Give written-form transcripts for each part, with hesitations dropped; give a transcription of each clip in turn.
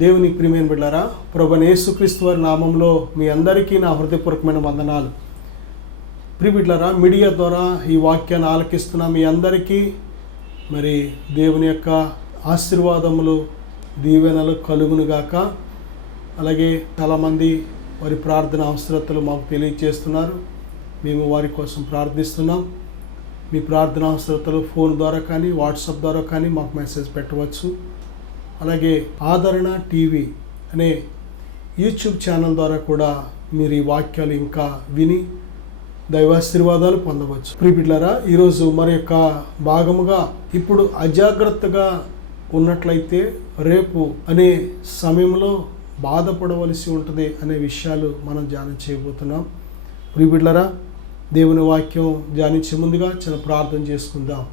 దేవుని ప్రియమైన బిడ్డలారా, ప్రభువైన యేసుక్రీస్తు వారి నామంలో మీ అందరికీ నా హృదయపూర్వకమైన వందనాలు. ప్రియ బిడ్డలారా, మీడియా ద్వారా ఈ వాక్యాన్ని ఆలకిస్తున్న మీ అందరికీ మరి దేవుని యొక్క ఆశీర్వాదములు, దీవెనలు కలుగునుగాక. అలాగే చాలామంది వారి ప్రార్థన అవసరతలు మాకు తెలియజేస్తున్నారు. మేము వారి కోసం ప్రార్థిస్తున్నాం. మీ ప్రార్థన అవసరతలు ఫోన్ ద్వారా కానీ వాట్సాప్ ద్వారా కానీ మాకు మెసేజ్ పెట్టవచ్చు. అలాగే ఆదరణ టీవీ అనే యూట్యూబ్ ఛానల్ ద్వారా కూడా మీరు ఈ వాక్యాలు ఇంకా విని దైవాశీర్వాదాలు పొందవచ్చు. ప్రియ బిడ్డలారా, ఈరోజు మరి యొక్క భాగముగా ఇప్పుడు అజాగ్రత్తగా ఉన్నట్లయితే రేపు అనే సమయంలో బాధపడవలసి ఉంటుంది అనే విషయాలు మనం ధ్యానం చేయబోతున్నాం. ప్రియ బిడ్డలారా, దేవుని వాక్యం ధ్యానించే ముందుగా చిన్న ప్రార్థన చేసుకుందాం.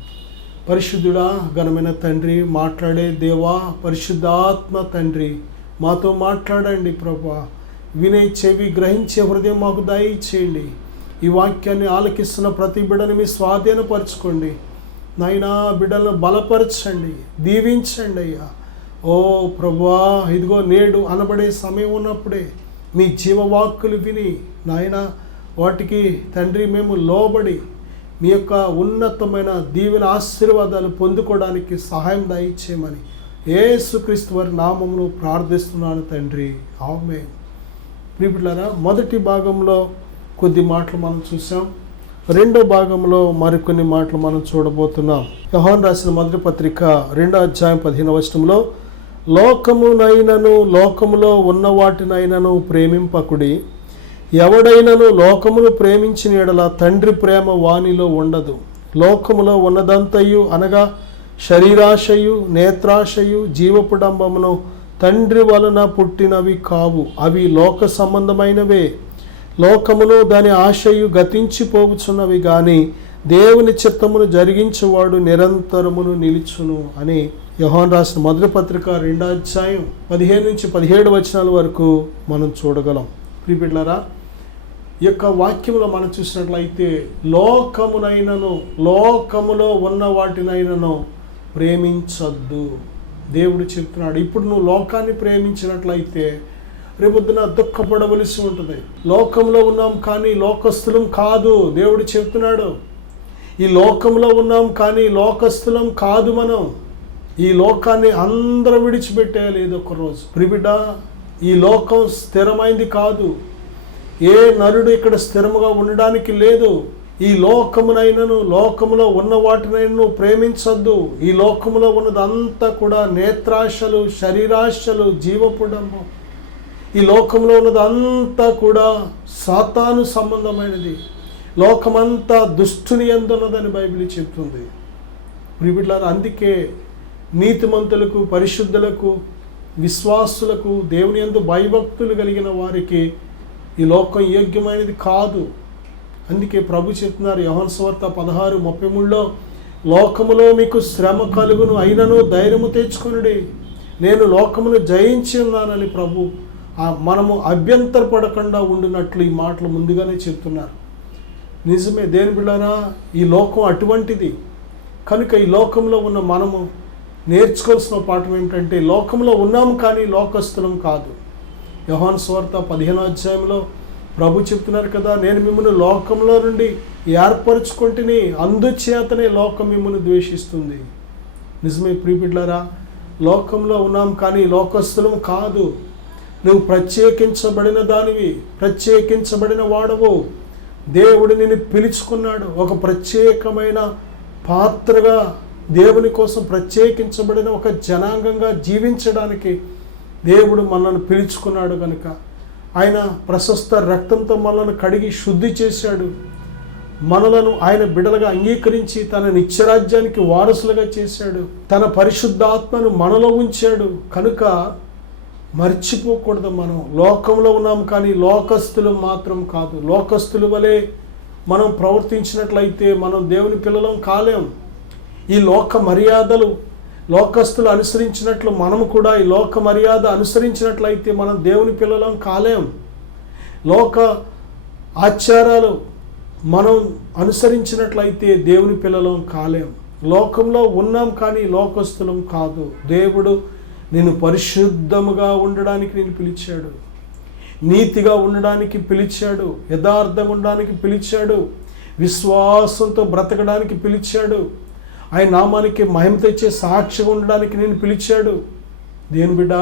పరిశుద్ధుడా, ఘనమైన తండ్రి, మాట్లాడే దేవా, పరిశుద్ధాత్మ తండ్రి, మాతో మాట్లాడండి ప్రభువా. వినే చెవి, గ్రహించే హృదయం మాకు దయచేయండి. ఈ వాక్యాన్ని ఆలకిస్తున్న ప్రతి బిడ్డని మీ స్వాధీనపరచుకోండి నాయనా. బిడ్డలను బలపరచండి, దీవించండి అయ్యా. ఓ ప్రభువా, ఇదిగో నేడు అనబడే సమయం ఉన్నప్పుడే మీ జీవవాక్కులు విని నాయనా వాటికి తండ్రి మేము లోబడి మీ యొక్క ఉన్నతమైన దీవెన ఆశీర్వాదాలు పొందుకోవడానికి సహాయం దయచేయమని యేసుక్రీస్తు వారి నామమును ప్రార్థిస్తున్నాను తండ్రి, ఆమేన్. ప్రియ బిడ్డలారా, మొదటి భాగంలో కొద్ది మాటలు మనం చూసాం. రెండో భాగంలో మరికొన్ని మాటలు మనం చూడబోతున్నాం. యోహాను రాసిన మొదటి పత్రిక 2వ అధ్యాయం 15వ వచనంలో, లోకమునైనను లోకములో ఉన్న వాటినైనను ప్రేమింపకుడి. ఎవడైనను లోకమును ప్రేమించిన యెడల తండ్రి ప్రేమ వానిలో ఉండదు. లోకములో ఉన్నదంతయు అనగా శరీరాశయు, నేత్రాశయు, జీవపుడంబమును తండ్రి వలన పుట్టినవి కావు. అవి లోక సంబంధమైనవే. లోకమును దాని ఆశయు గతించిపోవుచున్నవి గాని దేవుని చిత్తమును జరిగించేవాడు నిరంతరమును నిలుచును అని యోహాను రాసిన మొదటి పత్రిక 2వ అధ్యాయం 15 నుంచి 17 వచనాల వరకు మనం చూడగలం. ప్రియ బిడ్డలారా, ఈ యొక్క వాక్యంలో మనం చూసినట్లయితే లోకమునైనను లోకములో ఉన్న వాటినైనను ప్రేమించద్దు దేవుడు చెప్తున్నాడు. ఇప్పుడు నువ్వు లోకాన్ని ప్రేమించినట్లయితే రేపొద్దున దుఃఖపడవలసి ఉంటుంది. లోకంలో ఉన్నాం కానీ లోకస్తులం కాదు దేవుడు చెప్తున్నాడు. ఈ లోకంలో ఉన్నాం కానీ లోకస్తులం కాదు. మనం ఈ లోకాన్ని అందరం విడిచిపెట్టేయాలి ఏదో ఒక రోజు. ప్రిబిడ్డ, ఈ లోకం స్థిరమైంది కాదు. ఏ నరుడు ఇక్కడ స్థిరముగా ఉండడానికి లేదు. ఈ లోకమునైనను లోకములో ఉన్న వాటినైనను ప్రేమించద్దు. ఈ లోకములో ఉన్నదంతా కూడా నేత్రాశలు, శరీరాశలు, జీవపుడంబం. ఈ లోకంలో ఉన్నదంతా కూడా సాతాను సంబంధమైనది. లోకమంతా దుష్టుని యందున్నదని బైబిల్ చెప్తుంది. ప్రియులారా, అందుకే నీతిమంతులకు, పరిశుద్ధులకు, విశ్వాసులకు, దేవుని యందు భయభక్తులు కలిగిన వారికి ఈ లోకం యోగ్యమైనది కాదు. అందుకే ప్రభు చెప్తున్నారు యోహాను సువార్త 16:33లో, లోకములో మీకు శ్రమ కలుగును, అయినను ధైర్యము తెచ్చుకొనుడి, నేను లోకమును జయించి ఉన్నానని ప్రభు మనము అభ్యంతరపడకుండా ఉండినట్లు ఈ మాటలు ముందుగానే చెప్తున్నారు. నిజమే దేని బిడ్డలారా, ఈ లోకం అటువంటిది. కనుక ఈ లోకంలో ఉన్న మనము నేర్చుకోవాల్సిన పాఠం ఏమిటంటే, లోకంలో ఉన్నాము కానీ లోకస్తులం కాదు. యోహాను సువార్త 15వ అధ్యాయంలో ప్రభు చెప్తున్నారు కదా, నేను మిమ్మల్ని లోకంలో నుండి ఏర్పరచుకుంటేనే అందుచేతనే లోకం మిమ్మల్ని ద్వేషిస్తుంది. నిజమే ప్రియ బిడ్డలారా, లోకంలో ఉన్నాం కానీ లోకస్తులం కాదు. నువ్వు ప్రత్యేకించబడిన దానివి, ప్రత్యేకించబడిన వాడవు. దేవుడు నిన్ను పిలుచుకున్నాడు ఒక ప్రత్యేకమైన పాత్రగా, దేవుని కోసం ప్రత్యేకించబడిన ఒక జనాంగంగా జీవించడానికి దేవుడు మనల్ని పిలుచుకున్నాడు. కనుక ఆయన ప్రశస్త రక్తంతో మనల్ని కడిగి శుద్ధి చేశాడు. మనలను ఆయన బిడ్డలుగా అంగీకరించి తన నిత్యరాజ్యానికి వారసులుగా చేశాడు. తన పరిశుద్ధాత్మను మనలో ఉంచాడు. కనుక మర్చిపోకూడదు, మనం లోకంలో ఉన్నాం కానీ లోకస్తులు మాత్రం కాదు. లోకస్తుల వలె మనం ప్రవర్తించినట్లయితే మనం దేవుని పిల్లలం కాలేం. ఈ లోక మర్యాదలు లోకస్తులు అనుసరించినట్లు మనము కూడా ఈ లోక మర్యాద అనుసరించినట్లయితే మనం దేవుని పిల్లలం కాలేం. లోక ఆచారాలు మనం అనుసరించినట్లయితే దేవుని పిల్లలం కాలేం. లోకంలో ఉన్నాం కానీ లోకస్తులం కాదు. దేవుడు నేను పరిశుద్ధముగా ఉండడానికి నేను పిలిచాడు, నీతిగా ఉండడానికి పిలిచాడు, యథార్థంగా ఉండడానికి పిలిచాడు, విశ్వాసంతో బ్రతకడానికి పిలిచాడు, ఆయన నామానికి మహిమ తెచ్చే సాక్షిగా ఉండడానికి నేను పిలిచాడు. దేని బిడ్డ,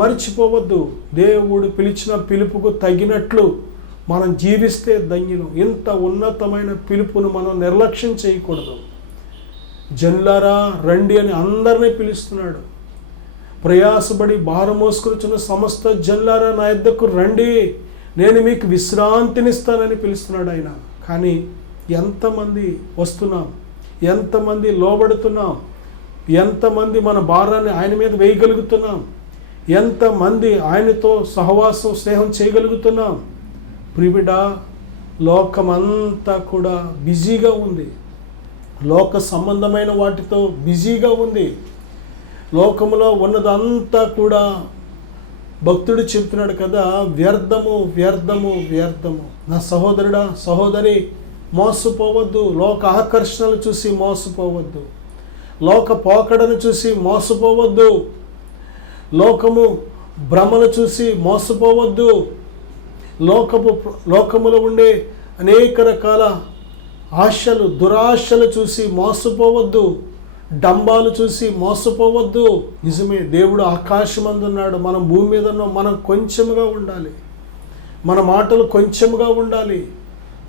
మర్చిపోవద్దు. దేవుడు పిలిచిన పిలుపుకు తగినట్లు మనం జీవిస్తే ధన్యులు. ఇంత ఉన్నతమైన పిలుపును మనం నిర్లక్ష్యం చేయకూడదు. జనులారా రండి అని అందరినీ పిలుస్తున్నాడు. ప్రయాసపడి భారం మోసుకొచ్చిన సమస్త జనులారా నా యొద్దకు రండి, నేను మీకు విశ్రాంతినిస్తానని పిలుస్తున్నాడు ఆయన. కానీ ఎంతమంది వస్తున్నాం, ఎంతమంది లోబడుతున్నాం, ఎంతమంది మన భారాన్ని ఆయన మీద వేయగలుగుతున్నాం, ఎంతమంది ఆయనతో సహవాసం స్నేహం చేయగలుగుతున్నాం? ప్రియుడ, లోకమంతా కూడా బిజీగా ఉంది, లోక సంబంధమైన వాటితో బిజీగా ఉంది. లోకంలో ఉన్నదంతా కూడా భక్తుడు చెప్తున్నాడు కదా, వ్యర్థము వ్యర్థము వ్యర్థము. నా సహోదరుడా సహోదరి, మోసపోవద్దు. లోక ఆకర్షణలు చూసి మోసపోవద్దు, లోక పోకడను చూసి మోసపోవద్దు, లోకము భ్రమను చూసి మోసపోవద్దు, లోకములో ఉండే అనేక రకాల ఆశలు దురాశలు చూసి మోసపోవద్దు, డంబాలు చూసి మోసపోవద్దు. నిజమే, దేవుడు ఆకాశమందున్నాడు, మనం భూమి మీద ఉన్నాం. మనం కొంచెముగా ఉండాలి, మన మాటలు కొంచెముగా ఉండాలి.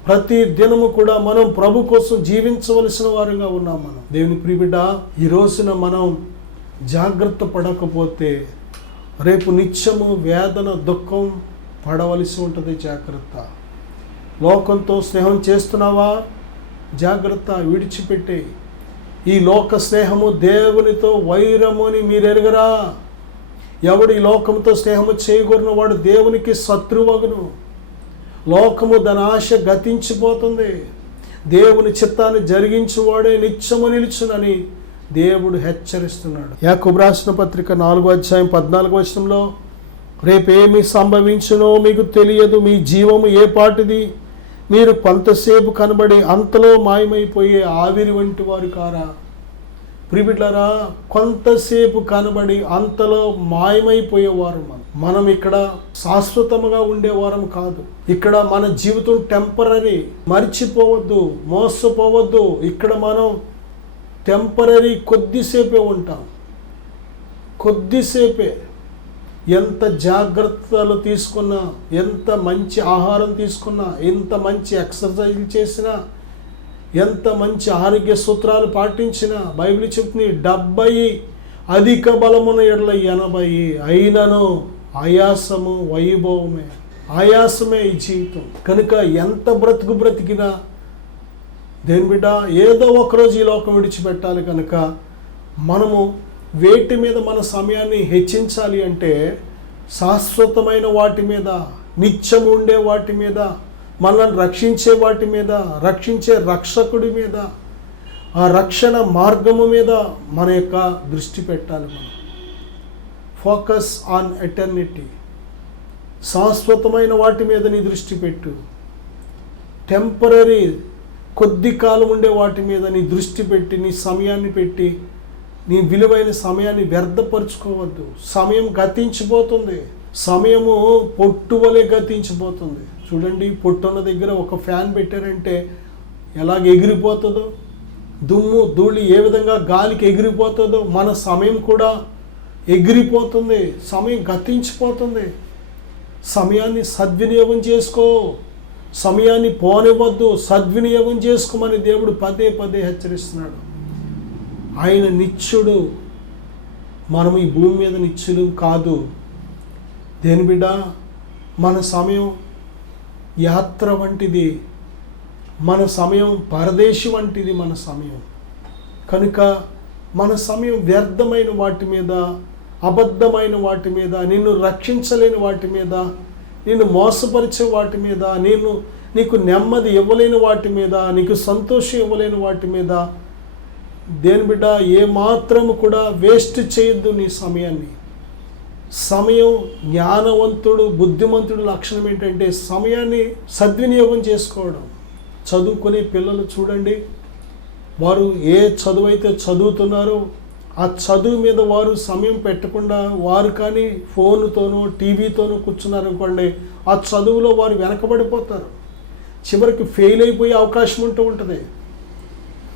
ప్రతి దినము కూడా మనం ప్రభు కోసం జీవించవలసిన వారుగా ఉన్నాం. మనం దేవుని ప్రియబిడ్డ, ఈ రోజున మనం జాగ్రత్త పడకపోతే రేపు నిత్యము వేదన దుఃఖం పడవలసి ఉంటుంది. జాగ్రత్త. లోకంతో స్నేహం చేస్తున్నావా? జాగ్రత్త, విడిచిపెట్టే. ఈ లోక స్నేహము దేవునితో వైరము అని మీరు ఎరుగరా? ఎవడు ఈ లోకంతో స్నేహము చేయకూడని వాడు దేవునికి శత్రువగును. లోకము దాని ఆశ గతించిపోతుంది, దేవుని చిత్తాన్ని జరిగించువాడే నిత్యము నిలుచునని దేవుడు హెచ్చరిస్తున్నాడు. యాకోబు రాసిన పత్రిక 4:14 రేపేమి సంభవించునో మీకు తెలియదు, మీ జీవము ఏ పాటిది, మీరు కొంతసేపు కనబడి అంతలో మాయమైపోయే ఆవిరి వంటి వారు కారా? ప్రియబిడ్డలారా, కొంతసేపు కనబడి అంతలో మాయమైపోయేవారు. మనం ఇక్కడ శాశ్వతముగా ఉండేవారం కాదు. ఇక్కడ మన జీవితం టెంపరరీ. మర్చిపోవద్దు, మోసపోవద్దు. ఇక్కడ మనం టెంపరరీ, కొద్దిసేపే ఉంటాం, కొద్దిసేపే. ఎంత జాగ్రత్తలు తీసుకున్నా, ఎంత మంచి ఆహారం తీసుకున్నా, ఎంత మంచి ఎక్సర్సైజ్ చేసినా, ఎంత మంచి ఆరోగ్య సూత్రాలు పాటించినా, బైబిల్ చెప్తుంది 70 అధిక బలమున ఎడల 80 అయినను ఆయాసము వైభవమే. ఆయాసమే ఈ జీవితం. కనుక ఎంత బ్రతికినా దేని బిడ్డ, ఏదో ఒకరోజు ఈ లోకం విడిచిపెట్టాలి. కనుక మనము వేటి మీద మన సమయాన్ని హెచ్చించాలి అంటే శాశ్వతమైన వాటి మీద, నిత్యం ఉండే వాటి మీద, మనల్ని రక్షించే వాటి మీద, రక్షించే రక్షకుడి మీద, ఆ రక్షణ మార్గము మీద మన యొక్క దృష్టి పెట్టాలి. మనం ఫోకస్ ఆన్ ఎటర్నిటీ. శాశ్వతమైన వాటి మీద నీ దృష్టి పెట్టు. టెంపరరీ, కొద్ది కాలం ఉండే వాటి మీద నీ దృష్టి పెట్టి, నీ సమయాన్ని పెట్టి, నీ విలువైన సమయాన్ని వ్యర్థపరుచుకోవద్దు. సమయం గతించిపోతుంది. సమయము పొట్టు వలె గతించిపోతుంది. చూడండి, పొట్టున్న దగ్గర ఒక ఫ్యాన్ పెట్టారంటే ఎలాగ ఎగిరిపోతుందో, దుమ్ము ధూళి ఏ విధంగా గాలికి ఎగిరిపోతుందో మన సమయం కూడా ఎగిరిపోతుంది. సమయం గతించిపోతుంది. సమయాన్ని సద్వినియోగం చేసుకో, సమయాన్ని పోనివ్వద్దు, సద్వినియోగం చేసుకోమని దేవుడు పదే పదే హెచ్చరిస్తున్నాడు. ఆయన నిత్యుడు, మనం ఈ భూమి మీద నిత్యులు కాదు. దేని బిడ్డ, మన సమయం యాత్ర వంటిది, మన సమయం పరదేశి వంటిది. మన సమయం కనుక మన సమయం వ్యర్థమైన వాటి మీద, అబద్ధమైన వాటి మీద, నిన్ను రక్షించలేని వాటి మీద, నిన్ను మోసపరిచే వాటి మీద, నీకు నెమ్మది ఇవ్వలేని వాటి మీద, నీకు సంతోషం ఇవ్వలేని వాటి మీద దేని బిడ్డ ఏమాత్రము కూడా వేస్ట్ చేయొద్దు నీ సమయాన్ని. సమయం జ్ఞానవంతుడు, బుద్ధిమంతుడు లక్షణం ఏంటంటే సమయాన్ని సద్వినియోగం చేసుకోవడం. చదువుకునే పిల్లలు చూడండి, వారు ఏ చదువు అయితే చదువుతున్నారో ఆ చదువు మీద వారు సమయం పెట్టకుండా వారు కానీ ఫోన్తోనూ టీవీతోనూ కూర్చున్నారనుకోండి, ఆ చదువులో వారు వెనకబడిపోతారు, చివరికి ఫెయిల్ అయిపోయే అవకాశం ఉంటుంది.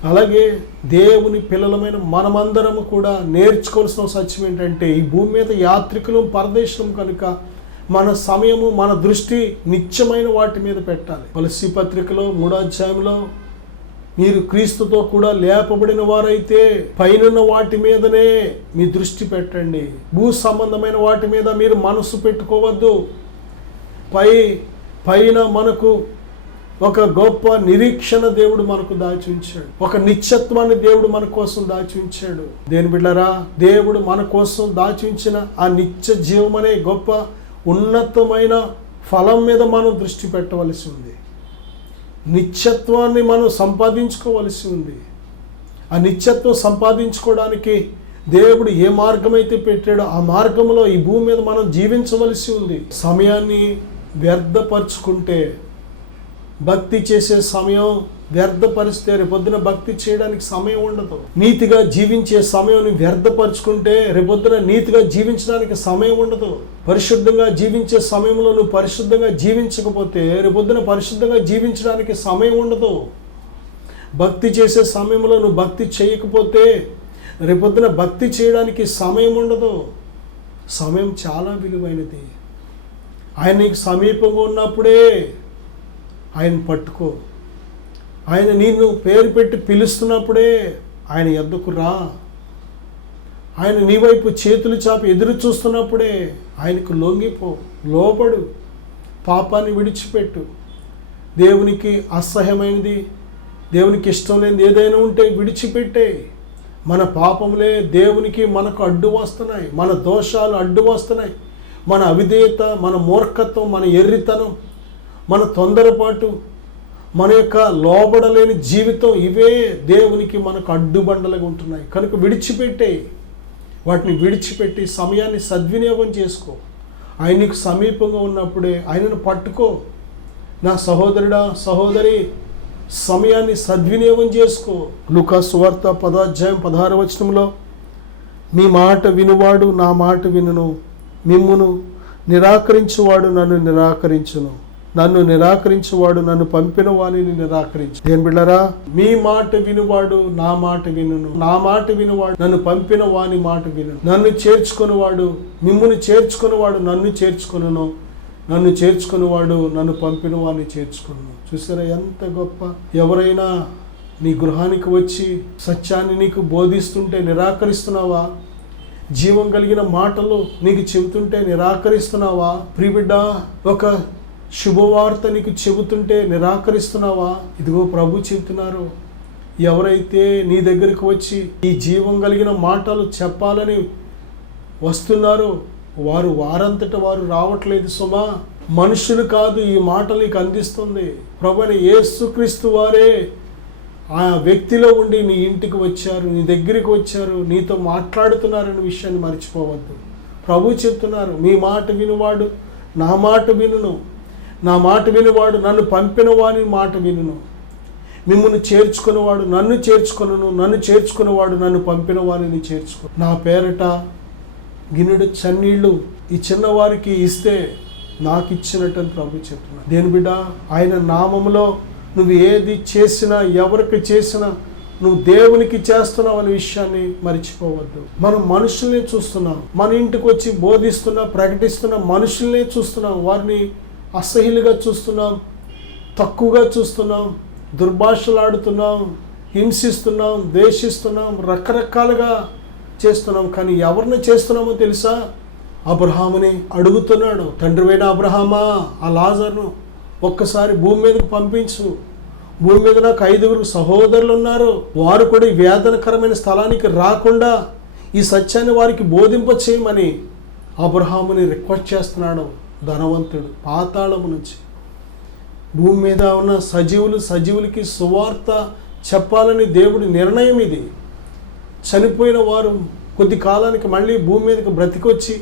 అలాగే దేవుని పిల్లలమైన మనమందరము కూడా నేర్చుకోవాల్సిన సత్యం ఏంటంటే, ఈ భూమి మీద యాత్రికులు పరదేశం కనుక మన సమయము మన దృష్టి నిత్యమైన వాటి మీద పెట్టాలి. కొలస్సీ పత్రికలో 3వ అధ్యాయంలో మీరు క్రీస్తుతో కూడా లేపబడిన వారైతే పైనున్న వాటి మీదనే మీ దృష్టి పెట్టండి, భూ సంబంధమైన వాటి మీద మీరు మనసు పెట్టుకోవద్దు. పైన మనకు ఒక గొప్ప నిరీక్షణ దేవుడు మనకు దాచి ఉంచాడు, ఒక నిత్యత్వాన్ని దేవుడు మన కోసం దాచి ఉంచాడు. దేని బిడ్డరా, దేవుడు మన కోసం దాచి ఉంచిన ఆ నిత్య జీవం అనే గొప్ప ఉన్నతమైన ఫలం మీద మనం దృష్టి పెట్టవలసి ఉంది. నిత్యత్వాన్ని మనం సంపాదించుకోవలసి ఉంది. ఆ నిత్యత్వం సంపాదించుకోవడానికి దేవుడు ఏ మార్గం అయితే పెట్టాడో ఆ మార్గంలో ఈ భూమి మీద మనం జీవించవలసి ఉంది. సమయాన్ని వ్యర్థపరుచుకుంటే, భక్తి చేసే సమయం వ్యర్థపరిస్తే రేపొద్దున భక్తి చేయడానికి సమయం ఉండదు. నీతిగా జీవించే సమయాన్ని వ్యర్థపరుచుకుంటే రేపొద్దున నీతిగా జీవించడానికి సమయం ఉండదు. పరిశుద్ధంగా జీవించే సమయంలో నువ్వు పరిశుద్ధంగా జీవించకపోతే రేపొద్దున పరిశుద్ధంగా జీవించడానికి సమయం ఉండదు. భక్తి చేసే సమయంలో నువ్వు భక్తి చేయకపోతే రేపొద్దున భక్తి చేయడానికి సమయం ఉండదు. సమయం చాలా విలువైనది. ఆయన నీకు సమీపంగా ఉన్నప్పుడే ఆయన పట్టుకో. ఆయన నిన్ను పేరు పెట్టి పిలుస్తున్నప్పుడే ఆయన యొద్దకు రా. ఆయన నీ వైపు చేతులు చాపి ఎదురు చూస్తున్నప్పుడే ఆయనకు లొంగిపో, లోబడు, పాపాన్ని విడిచిపెట్టు. దేవునికి అసహ్యమైనది, దేవునికి ఇష్టం లేనిది ఏదైనా ఉంటే విడిచిపెట్టే. మన పాపములే దేవునికి మనకు అడ్డు వస్తున్నాయి, మన దోషాలు అడ్డు వస్తున్నాయి. మన అవిధేయత, మన మూర్ఖత్వం, మన ఎర్రితనం, మన తొందరపాటు, మన యొక్క లోబడలేని జీవితం, ఇవే దేవునికి మనకు అడ్డుబండలుగా ఉంటున్నాయి. కనుక విడిచిపెట్టే, వాటిని విడిచిపెట్టి సమయాన్ని సద్వినియోగం చేసుకో. ఆయనకు సమీపంగా ఉన్నప్పుడే ఆయనను పట్టుకో. నా సహోదరుడా, సహోదరి, సమయాన్ని సద్వినియోగం చేసుకో. లూకా సువార్త 10వ అధ్యాయం 16వ వచనంలో, మీ మాట వినువాడు నా మాట వినును, మిమ్మును నిరాకరించువాడు నన్ను నిరాకరించును, నన్ను నిరాకరించువాడు నన్ను పంపిన వానిని నిరాకరించు. ఏం బిడ్డరా, మీ మాట వినువాడు నా మాట వినును, నా మాట వినువాడు నన్ను పంపిన వాని మాట వినును, నన్ను చేర్చుకునివాడు మిమ్మును చేర్చుకునివాడు నన్ను చేర్చుకును, నన్ను చేర్చుకునివాడు నన్ను పంపిన వాడిని చేర్చుకును. చూసారా ఎంత గొప్ప. ఎవరైనా నీ గృహానికి వచ్చి సత్యాన్ని నీకు బోధిస్తుంటే నిరాకరిస్తున్నావా? జీవం కలిగిన మాటలు నీకు చెబుతుంటే నిరాకరిస్తున్నావా? ప్రియబిడ్డ, ఒక శుభవార్త నీకు చెబుతుంటే నిరాకరిస్తున్నావా? ఇదిగో ప్రభు చెబుతున్నారు, ఎవరైతే నీ దగ్గరికి వచ్చి ఈ జీవం కలిగిన మాటలు చెప్పాలని వస్తున్నారో వారు వారంతట వారు రావట్లేదు సుమా. మనుషులు కాదు ఈ మాటలు నీకు అందిస్తుంది. ప్రభువైన యేసుక్రీస్తు వారే ఆ వ్యక్తిలో ఉండి నీ ఇంటికి వచ్చారు, నీ దగ్గరికి వచ్చారు, నీతో మాట్లాడుతున్నారనే విషయాన్ని మర్చిపోవద్దు. ప్రభు చెప్తున్నారు, మీ మాట వినువాడు నా మాట వినును, నా మాట వినువాడు నన్ను పంపిన వాని మాట వినును, మిమ్మల్ని చేర్చుకునేవాడు నన్ను చేర్చుకొనును, నన్ను చేర్చుకునేవాడు నన్ను పంపిన వారిని చేర్చుకో. నా పేరట గిన్నెడు చన్నీళ్ళు ఈ చిన్నవారికి ఇస్తే నాకు ఇచ్చినట్టు అని ప్రభు చెప్తున్నా. దేని బిడ్డ, ఆయన నామములో నువ్వు ఏది చేసినా, ఎవరికి చేసినా నువ్వు దేవునికి చేస్తున్నావు అనే విషయాన్ని మర్చిపోవద్దు. మనం మనుషుల్నే చూస్తున్నాం, మన ఇంటికి వచ్చి బోధిస్తున్నా ప్రకటిస్తున్న మనుషుల్నే చూస్తున్నాం, వారిని అసహ్యులుగా చూస్తున్నాం, తక్కువగా చూస్తున్నాం, దుర్భాషలాడుతున్నాం, హింసిస్తున్నాం, ద్వేషిస్తున్నాం, రకరకాలుగా చేస్తున్నాం. కానీ ఎవరిని చేస్తున్నామో తెలుసా? అబ్రహాముని అడుగుతున్నాడు, తండ్రివైన అబ్రహామా, ఆ లాజరును ఒక్కసారి భూమి మీదకు పంపించు. భూమి మీద నాకు 5 సహోదరులు ఉన్నారు, వారు కూడా ఈ వేదనకరమైన స్థలానికి రాకుండా ఈ సత్యాన్ని వారికి బోధింప చేయమని అబ్రహాముని రిక్వెస్ట్ చేస్తున్నాడు. ధనవంతుడు పాతాళము నుంచి భూమి మీద ఉన్న సజీవులకి సువార్త చెప్పాలని దేవుడి నిర్ణయం ఇది. చనిపోయిన వారు కొద్ది కాలానికి మళ్ళీ భూమి మీదకి బ్రతికొచ్చి,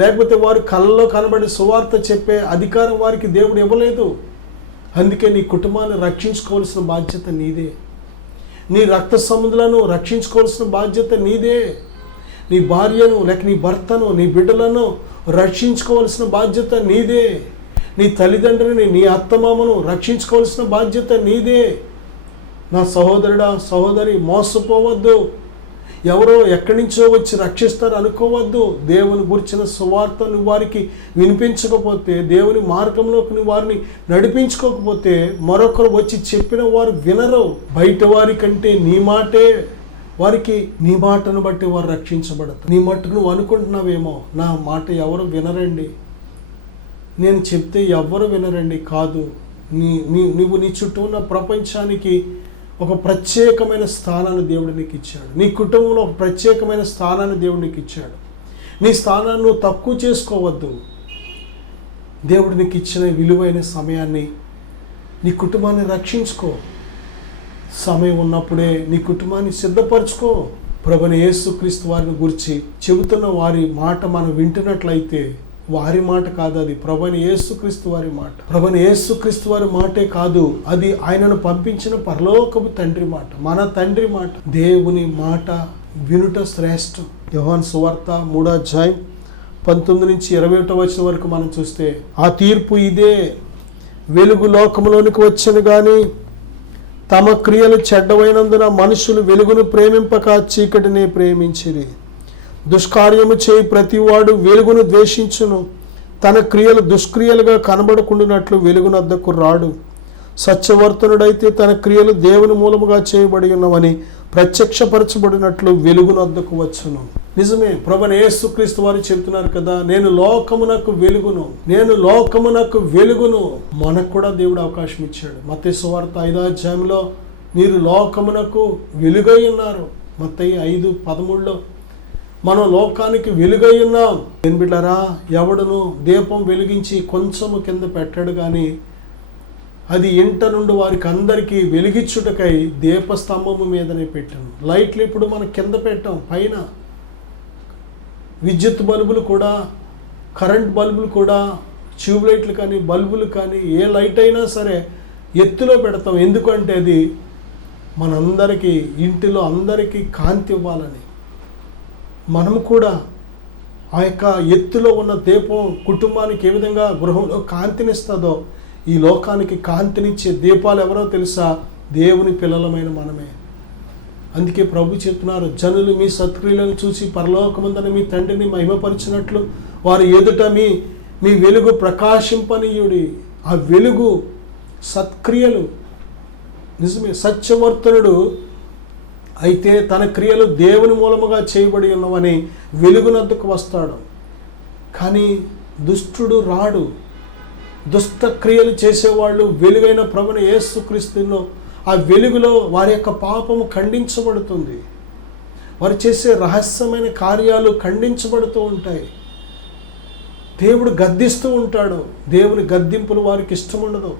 లేకపోతే వారు కళ్ళలో కనబడి సువార్త చెప్పే అధికారం వారికి దేవుడు ఇవ్వలేదు. అందుకే నీ కుటుంబాన్ని రక్షించుకోవాల్సిన బాధ్యత నీదే. నీ రక్త సంబంధులను రక్షించుకోవాల్సిన బాధ్యత నీదే. నీ భార్యను లేక నీ భర్తను నీ బిడ్డలను రక్షించుకోవాల్సిన బాధ్యత నీదే. నీ తల్లిదండ్రులని నీ అత్తమామను రక్షించుకోవాల్సిన బాధ్యత నీదే. నా సహోదరుడా సహోదరి, మోసపోవద్దు. ఎవరో ఎక్కడి నుంచో వచ్చి రక్షిస్తారు అనుకోవద్దు. దేవుని గురించిన సువార్తను వారికి వినిపించకపోతే, దేవుని మార్గంలోకి నువ్వు వారిని నడిపించుకోకపోతే, మరొకరు వచ్చి చెప్పిన వారు వినరు. బయట వారి కంటే నీ మాటే వారికి, నీ మాటను బట్టి వారు రక్షించబడతారు. నీ మట్టుకు నువ్వు అనుకుంటున్నావేమో, నా మాట ఎవరు వినరండి, నేను చెప్తే ఎవరు వినరండి. కాదు, నువ్వు నీ చుట్టూ ఉన్న ప్రపంచానికి ఒక ప్రత్యేకమైన స్థానాన్ని దేవుడు నీకు ఇచ్చాడు. నీ కుటుంబంలో ఒక ప్రత్యేకమైన స్థానాన్ని దేవుడు నీకు ఇచ్చాడు. నీ స్థానాన్ని నువ్వు తక్కువ చేసుకోవద్దు. దేవుడు నీకు ఇచ్చిన విలువైన సమయాన్ని, నీ కుటుంబాన్ని రక్షించుకో. సమయం ఉన్నప్పుడే నీ కుటుంబాన్ని సిద్ధపరచుకో. ప్రభువైన యేసుక్రీస్తు వారిని గురించి చెబుతున్న వారి మాట మనం వింటున్నట్లయితే, వారి మాట కాదు, అది ప్రభువైన యేసుక్రీస్తు వారి మాట. ప్రభువైన యేసుక్రీస్తు వారి మాటే కాదు, అది ఆయనను పంపించిన పరలోకపు తండ్రి మాట, మన తండ్రి మాట. దేవుని మాట వినుట శ్రేష్టం. యోహాను సువార్త 3వ అధ్యాయం 19 నుంచి 21 వచనం వరకు మనం చూస్తే, ఆ తీర్పు ఇదే, వెలుగు లోకములోనికి వచ్చెను గాని తమ క్రియలు చెడ్డవైనందున మనుషులు వెలుగును ప్రేమింపక చీకటినే ప్రేమించిరి. దుష్కార్యము చేయి ప్రతివాడు వెలుగును ద్వేషించును, తన క్రియలు దుష్క్రియలుగా కనబడకుండానట్లు వెలుగునద్దకు రాడు. సత్యవర్తనుడైతే తన క్రియలు దేవుని మూలముగా చేయబడి ఉన్నవని ప్రత్యక్షపరచబడినట్లు వెలుగునద్దకు వచ్చును. నిజమే, ప్రభువైన యేసుక్రీస్తు వారు చెప్తున్నారు కదా, నేను లోకమునకు వెలుగును, నేను లోకమునకు వెలుగును. మనకు కూడా దేవుడు అవకాశం ఇచ్చాడు. మత్తయి సువార్త 5వ అధ్యాయంలో మీరు లోకమునకు వెలుగై ఉన్నారు. మత్తయి 5:13లో మనం లోకానికి వెలుగై ఉన్నాం. ఏం బిడ్డలారా, ఎవడును దీపం వెలిగించి కొంచెము కింద పెట్టాడు కానీ అది ఇంట నుండి వారికి అందరికీ వెలిగించుటకై దీపస్తంభము మీదనే పెట్టాను. లైట్లు ఇప్పుడు మనం కింద పెట్టాం, పైన. విద్యుత్ బల్బులు కూడా, కరెంట్ బల్బులు కూడా, ట్యూబ్ లైట్లు కానీ బల్బులు కానీ ఏ లైట్ అయినా సరే ఎత్తులో పెడతాం. ఎందుకంటే అది మనందరికీ, ఇంటిలో అందరికీ కాంతి ఇవ్వాలని. మనము కూడా ఆ యొక్క ఎత్తులో ఉన్న దీపం కుటుంబానికి ఏ విధంగా గృహంలో కాంతినిస్తుందో, ఈ లోకానికి కాంతినిచ్చే దీపాలు ఎవరో తెలుసా? దేవుని పిల్లలమైన మనమే. అందుకే ప్రభు చెప్తున్నారు, జనులు మీ సత్క్రియలను చూసి పరలోకమందున మీ తండ్రిని మహిమపరిచినట్లు వారి ఎదుట మీ వెలుగు ప్రకాశింపనీయుడి. ఆ వెలుగు సత్క్రియలు. నిజమే, సత్యవర్తనుడు అయితే తన క్రియలు దేవుని మూలముగా చేయబడి ఉన్నవని వెలుగునద్దకు వస్తాడు. కానీ దుష్టుడు రాడు. దుష్ట క్రియలు చేసేవాళ్ళు వెలుగైన ప్రభువైన యేసుక్రీస్తులో, ఆ వెలుగులో వారి యొక్క పాపము ఖండించబడుతుంది. వారు చేసే రహస్యమైన కార్యాలు ఖండించబడుతూ ఉంటాయి. దేవుడు గద్దిస్తూ ఉంటాడు. దేవుని గద్దింపులు వారికి ఇష్టం ఉండదు.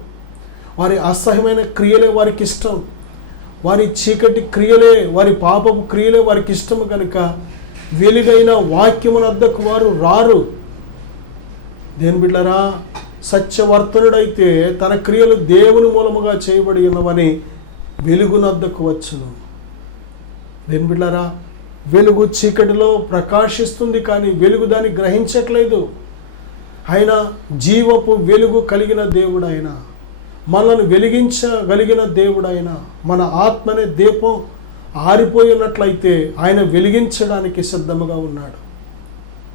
వారి అసహ్యమైన క్రియలే వారికి ఇష్టం. వారి చీకటి క్రియలే, వారి పాపపు క్రియలే వారికి ఇష్టము కనుక వెలుగైన వాక్యమునద్దకు వారు రారు. దేని బిడ్డలారా, సత్యవర్తనుడైతే తన క్రియలు దేవుని మూలముగా చేయబడి ఉన్నవని వెలుగునద్దకు వచ్చును. దేని బిడ్డలారా, వెలుగు చీకటిలో ప్రకాశిస్తుంది కానీ వెలుగు దాన్ని గ్రహించట్లేదు. ఆయన జీవపు వెలుగు కలిగిన దేవుడు. ఆయన మనల్ని వెలిగించగలిగిన దేవుడు. ఆయన మన ఆత్మనే దీపం ఆరిపోయినట్లయితే ఆయన వెలిగించడానికి సిద్ధముగా ఉన్నాడు.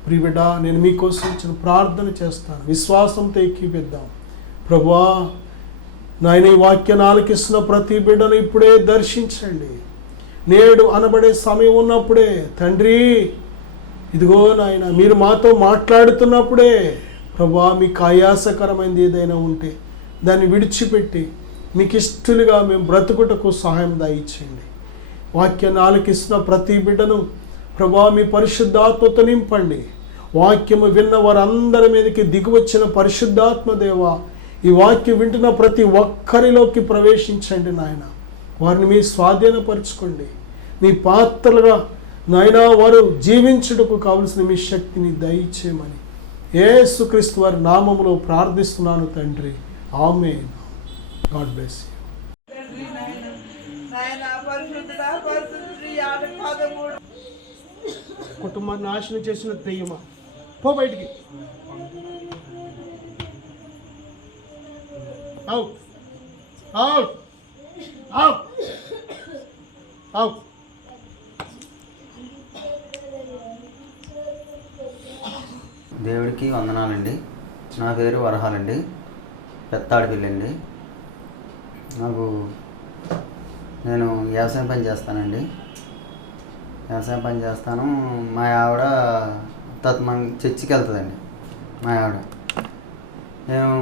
ప్రియబిడ్డ, నేను మీకోసం చిన్న ప్రార్థన చేస్తాను. విశ్వాసంతో ఎక్కిపిద్దాం. ప్రభువా, నాయన ఈ వాక్యాన్ని ఆలకిస్తున్న ప్రతి బిడ్డను ఇప్పుడే దర్శించండి. నేడు అనబడే సమయం ఉన్నప్పుడే తండ్రి, ఇదిగో నాయన మీరు మాతో మాట్లాడుతున్నప్పుడే ప్రభువా, మీకు ఆయాసకరమైనది ఏదైనా ఉంటే దాన్ని విడిచిపెట్టి మీకు ఇష్టలుగా మేము బ్రతుకుటకు సహాయం దయచేయండి. వాక్యాన్ని ఆలకిస్తున్న ప్రతి బిడ్డను ప్రభువా మీ పరిశుద్ధాత్మతో నింపండి. వాక్యము విన్న వారందరి మీదకి దిగువచ్చిన పరిశుద్ధాత్మ దేవా, ఈ వాక్యం వింటున్న ప్రతి ఒక్కరిలోకి ప్రవేశించండి నాయన. వారిని మీ స్వాధీనపరచుకోండి. మీ పాత్రలుగా నాయన వారు జీవించుటకు కావలసిన మీ శక్తిని దయచేయమని యేసుక్రీస్తు వారి నామములో ప్రార్థిస్తున్నాను తండ్రి. ఆమేన్. God bless you. కుటుంబాన్ని నాశనం చేసిన దెయ్యమా, పో బయటికి. Out out out out. దేవుడికి వందనాలండి. నా పేరు వరహాలండి, పెత్తాడిపిల్లండి. నేను వ్యవసాయం పని చేస్తానండి. వ్యవసాయం పని చేస్తాను. మా ఆవిడ మన చర్చికి వెళ్తుందండి. మా ఆవిడ నేను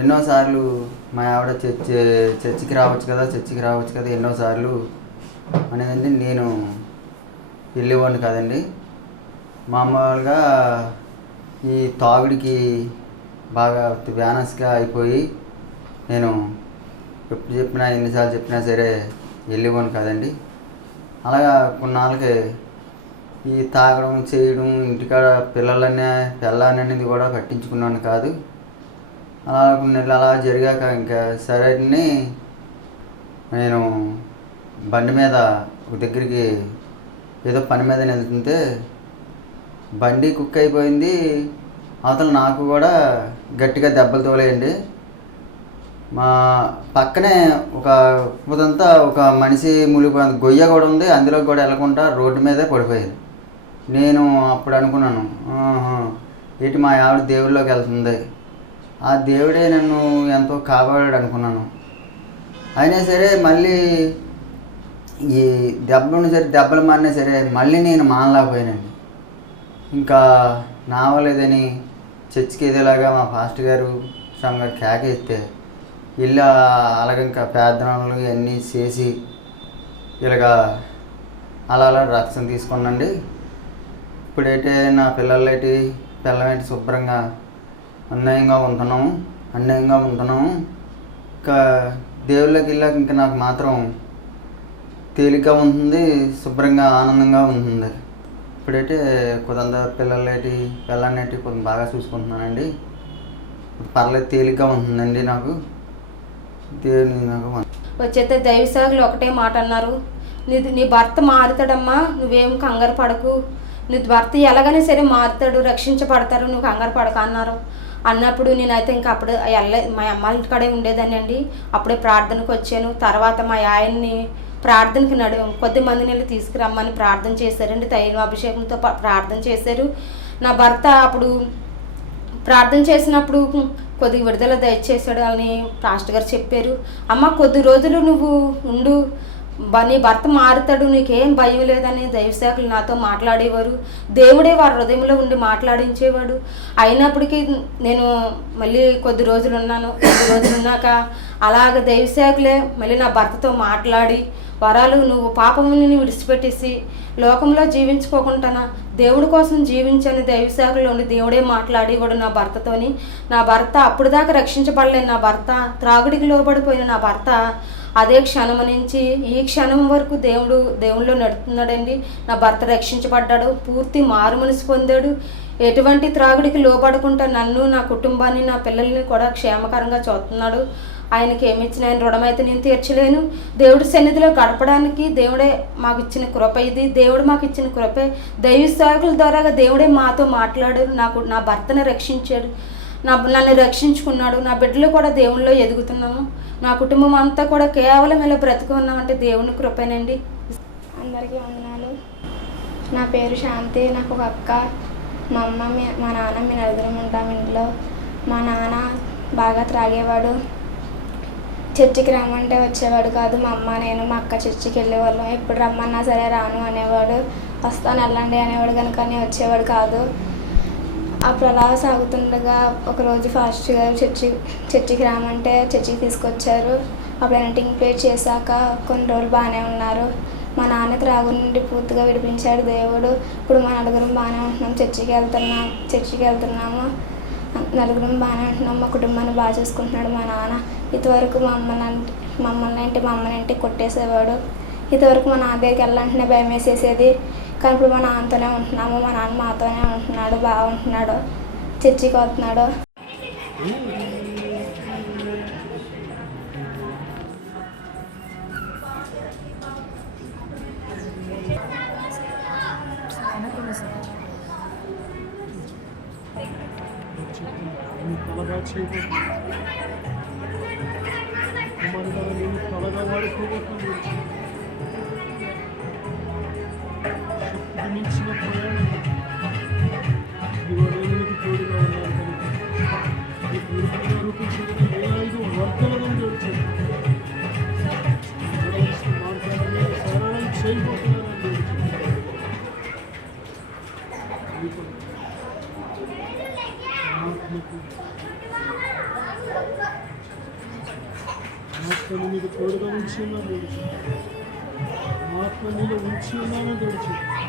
ఎన్నోసార్లు మా ఆవిడ చర్చికి రావచ్చు కదా ఎన్నోసార్లు అనేదండి. నేను వెళ్ళేవాడిని కాదండి. మామూలుగా ఈ తాగుడికి బాగా వ్యానస్గా అయిపోయి నేను ఎప్పుడు చెప్పినా ఎన్నిసార్లు చెప్పినా సరే వెళ్ళేవాడిని కాదండి. అలాగా కొన్నాళ్ళకి ఈ తాగడం చేయడం, ఇంటికాడ పిల్లలనేది కూడా పట్టించుకున్నాను కాదు. అలా కొన్ని నెలలు అలా జరిగాక ఇంకా సరే నేను బండి మీద ఒక దగ్గరికి ఏదో పని మీద వెళ్తుంటే బండి కుక్ అయిపోయింది. అవతల నాకు కూడా గట్టిగా దెబ్బలు తోలేయండి. మా పక్కనే ఒక ఇదంతా ఒక మనిషి మునిగిపోయింది, గొయ్య కూడా ఉంది, అందులో కూడా వెళ్ళకుండా రోడ్డు మీదే పడిపోయింది. నేను అప్పుడు అనుకున్నాను, ఏంటి మా ఆవిడ దేవుళ్ళలోకి వెళ్తుంది, ఆ దేవుడే నన్ను ఎంతో కాపాడాడు అనుకున్నాను. అయినా సరే మళ్ళీ ఈ దెబ్బలు మారినా సరే మళ్ళీ నేను మానలేకపోయానండి. ఇంకా నావలేదని చర్చికి ఏదేలాగా మా పాస్టర్ గారు గారు కేకేస్తే ఇల్లు అలాగ ఇంకా ప్రార్థనలు ఇవన్నీ చేసి ఇలాగా అలా రక్షణ తీసుకున్నాండి. ఇప్పుడైతే నా పిల్లలేంటి శుభ్రంగా అన్యాయంగా ఉంటున్నాము. ఇంకా దేవుళ్ళకి వెళ్ళాక ఇంకా నాకు మాత్రం తేలిగ్గా ఉంటుంది, శుభ్రంగా ఆనందంగా ఉంటుంది. ఇప్పుడైతే కొంత పిల్లలనేటి కొంచెం బాగా చూసుకుంటున్నానండి. పర్లేదు, తేలిగ్గా ఉంటుందండి నాకు. దేవుని నాకు వచ్చేస్తే దైవసేవకులు ఒకటే మాట అన్నారు, నీ భర్త మారుతాడమ్మా, నువ్వేం కంగారు పడకు, నీ భర్త ఎలాగైనా సరే మారుతాడు, రక్షించబడతారు, నువ్వు కంగారు పడక అన్నారు. అన్నప్పుడు నేనైతే ఇంకా అప్పుడు మా అమ్మ ఇంటికాడే ఉండేదాన్ని అండి. అప్పుడే ప్రార్థనకు వచ్చాను. తర్వాత మా ఆయన్ని ప్రార్థనకి కొద్ది మందిని వెళ్ళి తీసుకురమ్మని ప్రార్థన చేశారండి. తైల అభిషేకంతో ప్రార్థన చేశారు. నా భర్త అప్పుడు ప్రార్థన చేసినప్పుడు కొద్దిగా విడుదల దయచేసాడు అని పాస్టర్ గారు చెప్పారు. అమ్మ కొద్ది రోజులు నువ్వు ఉండు, నీ భర్త మారుతాడు, నీకేం భయం లేదని దైవసేవకులు నాతో మాట్లాడేవారు. దేవుడే వారి హృదయంలో ఉండి మాట్లాడించేవాడు. అయినప్పటికీ నేను మళ్ళీ కొద్ది రోజులు ఉన్నాక అలాగ దైవసేవకులే మళ్ళీ నా భర్తతో మాట్లాడి, వరాలు నువ్వు పాపముని విడిచిపెట్టేసి లోకంలో జీవించుకోకుండా దేవుడి కోసం జీవించని దైవసేవకులు ఉండి దేవుడే మాట్లాడేవాడు నా భర్తతోని. నా భర్త అప్పుడు దాకా రక్షించబడలేని నా భర్త, త్రాగుడికి లోబడిపోయిన నా భర్త అదే క్షణం నుంచి ఈ క్షణం వరకు దేవుళ్ళో నడుపుతున్నాడండి. నా భర్త రక్షించబడ్డాడు, పూర్తి మారు మనసు పొందాడు. ఎటువంటి త్రాగుడికి లోబడకుండా నన్ను, నా కుటుంబాన్ని, నా పిల్లల్ని కూడా క్షేమకరంగా చూస్తున్నాడు. ఆయనకి ఏమిచ్చిన ఆయన రుణమైతే నేను తీర్చలేను. దేవుడి సన్నిధిలో గడపడానికి దేవుడే మాకు ఇచ్చిన కృప ఇది. దేవుడు మాకు ఇచ్చిన కృపే. దైవ సేవకుల ద్వారా దేవుడే మాతో మాట్లాడారు. నా భర్తను రక్షించాడు, నన్ను రక్షించుకున్నాడు. నా బిడ్డలు కూడా దేవుళ్ళలో ఎదుగుతున్నాము. నా కుటుంబం అంతా కూడా కేవలం ఇలా బ్రతుకున్నామంటే దేవుని కృపేనండి. అందరికీ వందనాలు. నా పేరు శాంతి. నాకు ఒక అక్క, మా అమ్మ, మా నాన్న, మీ నలుగురం ఉంటాం ఇంట్లో. మా నాన్న బాగా త్రాగేవాడు. చర్చికి రమ్మంటే వచ్చేవాడు కాదు. మా అమ్మ, నేను, మా అక్క చర్చికి వెళ్ళేవాళ్ళం. ఎప్పుడు రమ్మన్నా సరే రాను అనేవాడు. వస్తాను వెళ్ళండి అనేవాడు కనుక వచ్చేవాడు కాదు. అప్పుడు అలా సాగుతుండగా ఒకరోజు ఫాస్ట్ గారు చర్చికి రామంటే చర్చికి తీసుకొచ్చారు. అప్పుడు ఎడిటింగ్ ప్లే చేశాక కొన్ని రోజులు బాగానే ఉన్నారు. మా నాన్న త్రాగు నుండి పూర్తిగా విడిపించాడు దేవుడు. ఇప్పుడు మా నలుగురం బాగానే ఉంటున్నాం. చర్చికి వెళ్తున్నాము. నలుగురం బాగానే ఉంటున్నాం. మా కుటుంబాన్ని బాగా చూసుకుంటున్నాడు మా నాన్న. ఇంతవరకు మా అమ్మనంటే కొట్టేసేవాడు. ఇంతవరకు మా నాన్న దగ్గరికి వెళ్ళాలంటేనే భయం వేసేసేది. కానీ ఇప్పుడు మా నాన్నతోనే ఉంటున్నాము. మా నాన్న మాతోనే ఉంటున్నాడు, బాగుంటున్నాడు, చర్చికి వస్తున్నాడు. చెప్పి నేను తలగా చేయబోతున్నాను. కుమారుడా, నేను తలగా వాడుకోబోతున్నాను. శక్తికి మించిన ప్రయాణం ఇదిగో నేను నీకు తోడుగా ఉన్నాను కనుక ఈ పూర్తిగా రూపించడానికి ఏ 5 వర్గాలను నడిచాను. మార్గాన్ని సరళం చేయబోతున్నానని దేవుడు చెప్పాడు. ఆత్మను నీకు తోడుగా ఉంచి ఉన్నాను దేవుడు చెప్పాడు. ఆత్మ నీలో ఉంచి ఉన్నానని దేవుడు చెప్పాడు.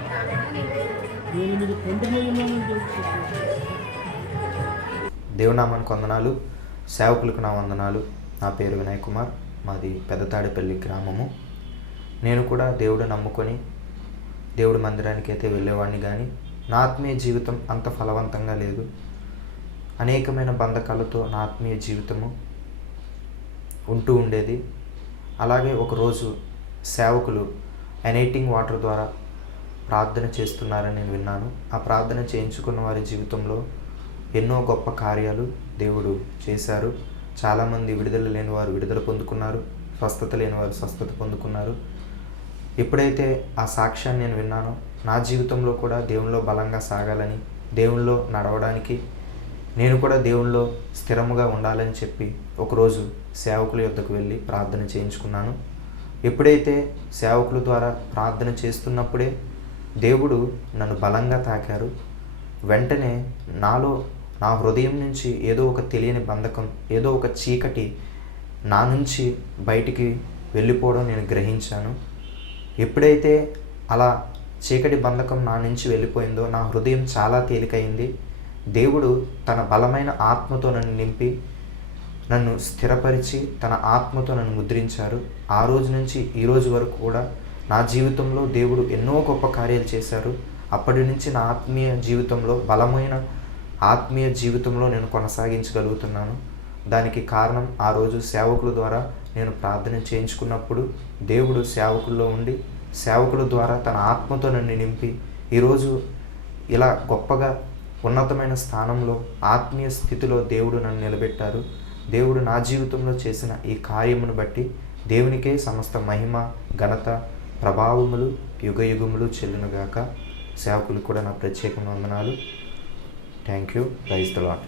నేను నీకు తండ్రిలో ఉన్నానని దేవుడు చెప్పాడు. దేవునామానికి వందనాలు, సేవకులకు నా వందనాలు. నా పేరు వినయ్ కుమార్, మాది పెద్దతాడిపల్లి గ్రామము. నేను కూడా దేవుడు నమ్ముకొని దేవుడి మందిరానికి అయితే వెళ్ళేవాడిని, కానీ నా ఆత్మీయ జీవితం అంత ఫలవంతంగా లేదు. అనేకమైన బంధకాలతో నా ఆత్మీయ జీవితము ఉంటూ ఉండేది. అలాగే ఒకరోజు సేవకులు ఎనైటింగ్ వాటర్ ద్వారా ప్రార్థన చేస్తున్నారని నేను విన్నాను. ఆ ప్రార్థన చేయించుకున్న వారి జీవితంలో ఎన్నో గొప్ప కార్యాలు దేవుడు చేశారు. చాలామంది విడుదల లేని వారు విడుదల పొందుకున్నారు, స్వస్థత లేని వారు స్వస్థత పొందుకున్నారు. ఎప్పుడైతే ఆ సాక్ష్యాన్ని నేను విన్నానో నా జీవితంలో కూడా దేవునిలో బలంగా సాగాలని, దేవునిలో నడవడానికి, నేను కూడా దేవునిలో స్థిరముగా ఉండాలని చెప్పి ఒకరోజు సేవకుల యొద్దకు వెళ్ళి ప్రార్థన చేయించుకున్నాను. ఎప్పుడైతే సేవకుల ద్వారా ప్రార్థన చేస్తున్నప్పుడే దేవుడు నన్ను బలంగా తాకారు. వెంటనే నా హృదయం నుంచి ఏదో ఒక తెలియని బంధకం, ఏదో ఒక చీకటి నా నుంచి బయటికి వెళ్ళిపోవడం నేను గ్రహించాను. ఎప్పుడైతే అలా చీకటి బంధకం నా నుంచి వెళ్ళిపోయిందో నా హృదయం చాలా తేలికైంది. దేవుడు తన బలమైన ఆత్మతో నన్ను నింపి నన్ను స్థిరపరిచి తన ఆత్మతో నన్ను ముద్రించారు. ఆ రోజు నుంచి ఈ రోజు వరకు కూడా నా జీవితంలో దేవుడు ఎన్నో గొప్ప కార్యాలు చేశారు. అప్పటి నుంచి నా ఆత్మీయ జీవితంలో బలమైన ఆత్మీయ జీవితంలో నేను కొనసాగించగలుగుతున్నాను. దానికి కారణం ఆ రోజు సేవకుల ద్వారా నేను ప్రార్థన చేయించుకున్నప్పుడు దేవుడు సేవకుల్లో ఉండి సేవకుల ద్వారా తన ఆత్మతో నన్ను నింపి ఈరోజు ఇలా గొప్పగా ఉన్నతమైన స్థానంలో ఆత్మీయ స్థితిలో దేవుడు నన్ను నిలబెట్టారు. దేవుడు నా జీవితంలో చేసిన ఈ కార్యమును బట్టి దేవునికే సమస్త మహిమ, ఘనత, ప్రభావములు యుగయుగములు చెల్లునుగాక. సేవకులు కూడా నా ప్రత్యేక వందనాలు. Thank you. Praise the lord.